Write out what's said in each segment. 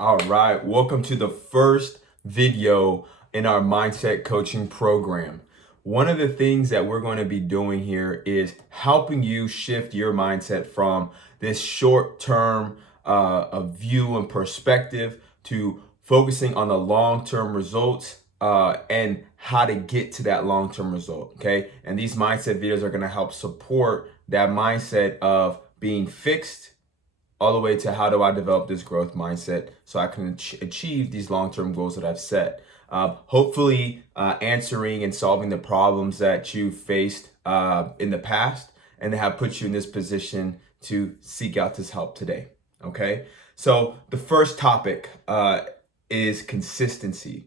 All right, welcome to the first video in our mindset coaching program. One of the things that we're going to be doing here is helping you shift your mindset from this short-term view and perspective to focusing on the long-term results and how to get to that long-term result, okay? And these mindset videos are going to help support that mindset of being fixed all the way to how do I develop this growth mindset so I can achieve these long-term goals that I've set. Hopefully answering and solving the problems that you faced in the past and that have put you in this position to seek out this help today. Okay, so the first topic is consistency.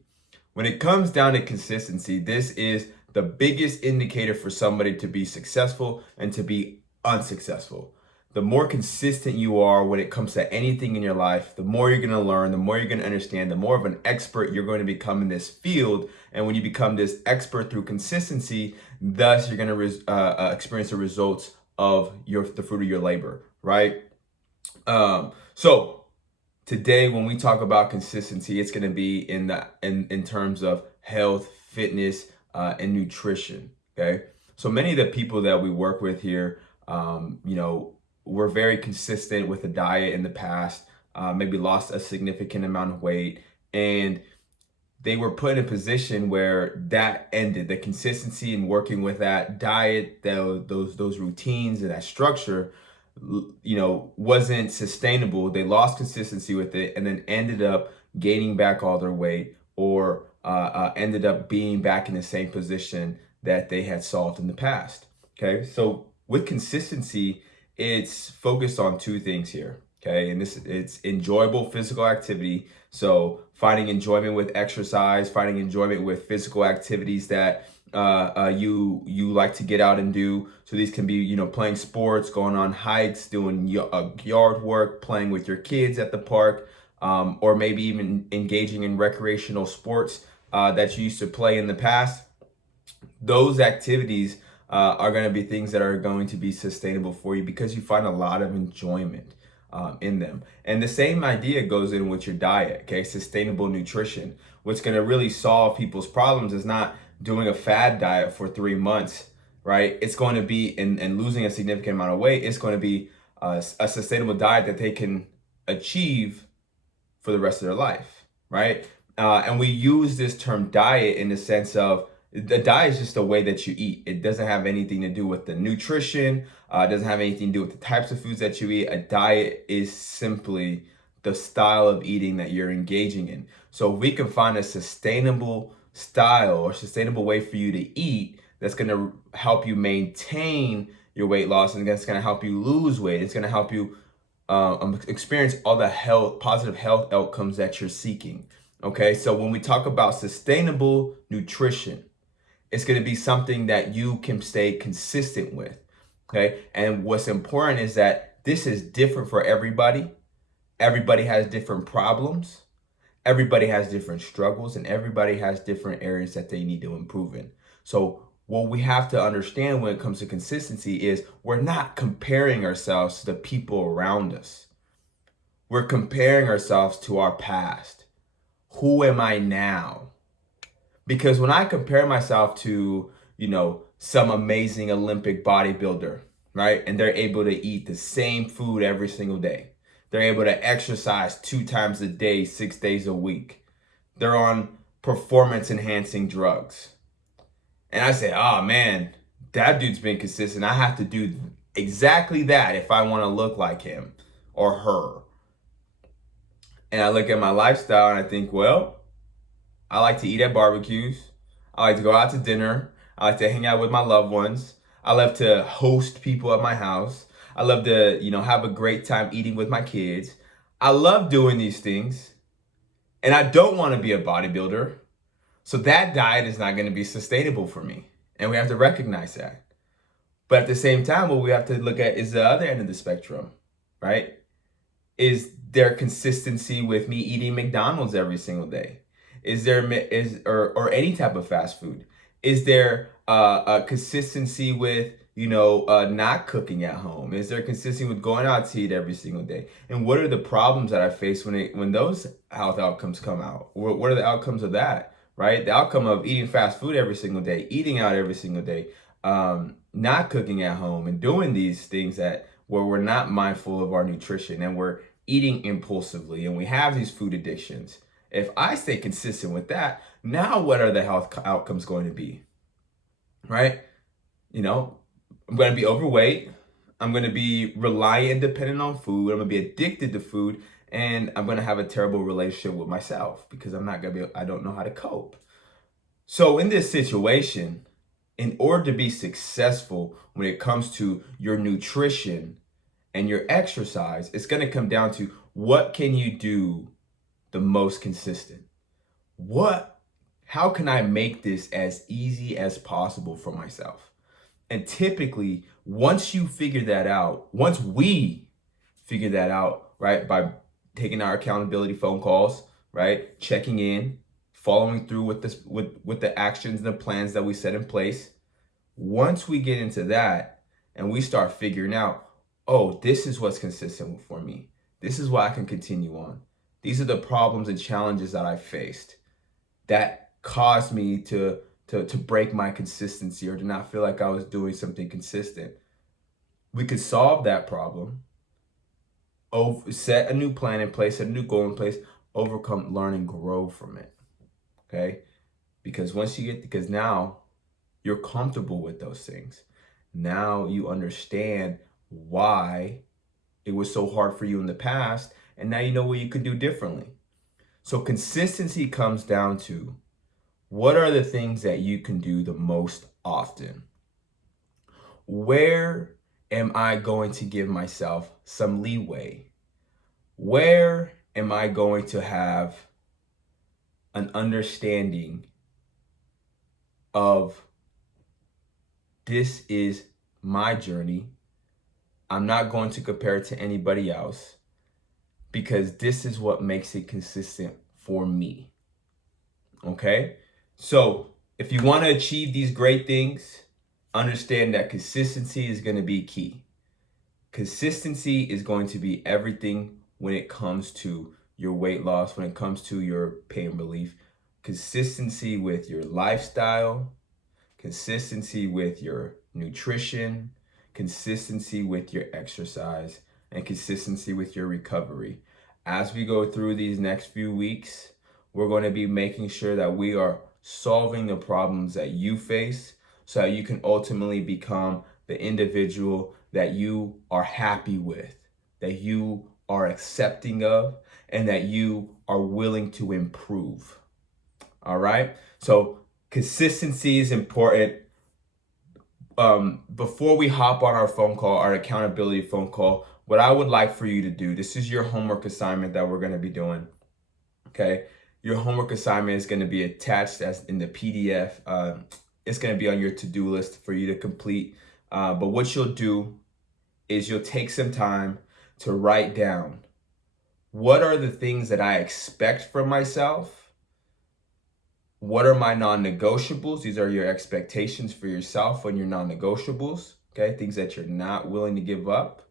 When it comes down to consistency, this is the biggest indicator for somebody to be successful and to be unsuccessful. The more consistent you are when it comes to anything in your life, the more you're going to learn, the more you're going to understand, the more of an expert you're going to become in this field. And when you become this expert through consistency, thus you're going to experience the results of the fruit of your labor, right? So today, when we talk about consistency, it's going to be in terms of health, fitness, and nutrition. Okay, so many of the people that we work with here, we're very consistent with a diet in the past, maybe lost a significant amount of weight, and they were put in a position where that ended. The consistency in working with that diet, those routines and that structure, wasn't sustainable. They lost consistency with it and then ended up gaining back all their weight or ended up being back in the same position that they had solved in the past. Okay, so with consistency, it's focused on two things here, okay? And it's enjoyable physical activity. So finding enjoyment with exercise, finding enjoyment with physical activities that you like to get out and do. So these can be, playing sports, going on hikes, doing yard work, playing with your kids at the park, or maybe even engaging in recreational sports that you used to play in the past. Those activities are going to be things that are going to be sustainable for you because you find a lot of enjoyment in them. And the same idea goes in with your diet, okay? Sustainable nutrition. What's going to really solve people's problems is not doing a fad diet for 3 months, right? It's going to be, and losing a significant amount of weight, it's going to be a sustainable diet that they can achieve for the rest of their life, right? And we use this term diet in the sense of the diet is just the way that you eat. It doesn't have anything to do with the nutrition. It doesn't have anything to do with the types of foods that you eat. A diet is simply the style of eating that you're engaging in. So if we can find a sustainable style or sustainable way for you to eat that's going to help you maintain your weight loss and that's going to help you lose weight, it's going to help you experience all the positive health outcomes that you're seeking. Okay, so when we talk about sustainable nutrition, it's going to be something that you can stay consistent with, okay? And what's important is that this is different for everybody. Everybody has different problems. Everybody has different struggles, and everybody has different areas that they need to improve in. So what we have to understand when it comes to consistency is we're not comparing ourselves to the people around us. We're comparing ourselves to our past. Who am I now? Because when I compare myself to, some amazing Olympic bodybuilder, right? And they're able to eat the same food every single day. They're able to exercise 2 times a day, 6 days a week. They're on performance enhancing drugs. And I say, oh man, that dude's been consistent. I have to do exactly that if I want to look like him or her. And I look at my lifestyle and I think, well, I like to eat at barbecues. I like to go out to dinner. I like to hang out with my loved ones. I love to host people at my house. I love to, have a great time eating with my kids. I love doing these things. And I don't want to be a bodybuilder. So that diet is not going to be sustainable for me. And we have to recognize that. But at the same time, what we have to look at is the other end of the spectrum, right? Is there consistency with me eating McDonald's every single day? Is there or any type of fast food? Is there a consistency with not cooking at home? Is there consistency with going out to eat every single day? And what are the problems that I face when those health outcomes come out? What are the outcomes of that, right? The outcome of eating fast food every single day, eating out every single day, not cooking at home, and doing these things where we're not mindful of our nutrition and we're eating impulsively and we have these food addictions. If I stay consistent with that, now what are the health outcomes going to be, right? I'm going to be overweight. I'm going to be reliant and dependent on food. I'm going to be addicted to food. And I'm going to have a terrible relationship with myself because I don't know how to cope. So in this situation, in order to be successful when it comes to your nutrition and your exercise, it's going to come down to what can you do the most consistent? How can I make this as easy as possible for myself? And typically, once we figure that out, right, by taking our accountability phone calls, right, checking in, following through with the actions and the plans that we set in place. Once we get into that and we start figuring out, oh, this is what's consistent for me. This is what I can continue on. These are the problems and challenges that I faced that caused me to break my consistency or to not feel like I was doing something consistent. We could solve that problem, set a new plan in place, set a new goal in place, overcome, learn, and grow from it. Okay? Because now you're comfortable with those things. Now you understand why it was so hard for you in the past, and now you know what you could do differently. So consistency comes down to what are the things that you can do the most often? Where am I going to give myself some leeway? Where am I going to have an understanding of this is my journey? I'm not going to compare it to anybody else because this is what makes it consistent for me. Okay? So if you want to achieve these great things, understand that consistency is going to be key. Consistency is going to be everything when it comes to your weight loss, when it comes to your pain relief. Consistency with your lifestyle, consistency with your nutrition, consistency with your exercise, and consistency with your recovery. As we go through these next few weeks, we're going to be making sure that we are solving the problems that you face so that you can ultimately become the individual that you are happy with, that you are accepting of, and that you are willing to improve. All right? So consistency is important. Before we hop on our phone call, our accountability phone call, what I would like for you to do, this is your homework assignment that we're going to be doing. Okay? Your homework assignment is going to be attached as in the PDF. It's going to be on your to-do list for you to complete. But what you'll do is you'll take some time to write down what are the things that I expect from myself. What are my non-negotiables? These are your expectations for yourself and your non-negotiables. Okay, things that you're not willing to give up.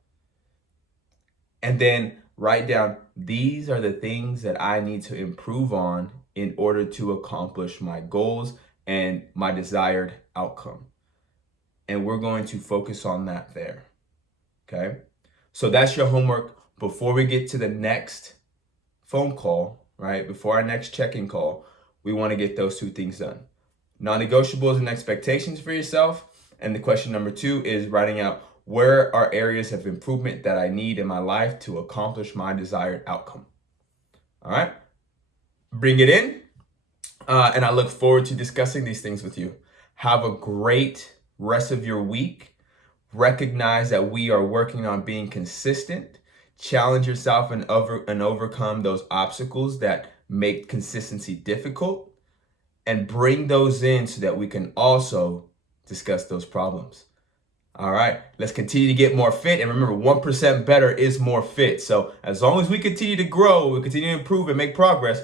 And then write down, these are the things that I need to improve on in order to accomplish my goals and my desired outcome. And we're going to focus on that there. Okay? So that's your homework before we get to the next phone call, right? Before our next check-in call, we want to get those two things done. Non-negotiables and expectations for yourself. And the question number 2 is writing out, where are areas of improvement that I need in my life to accomplish my desired outcome? All right, bring it in. And I look forward to discussing these things with you. Have a great rest of your week. Recognize that we are working on being consistent. Challenge yourself and overcome those obstacles that make consistency difficult. And bring those in so that we can also discuss those problems. All right, let's continue to get more fit. And remember, 1% better is more fit. So as long as we continue to grow, we continue to improve and make progress,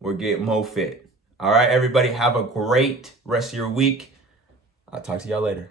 we're getting more fit. All right, everybody, have a great rest of your week. I'll talk to y'all later.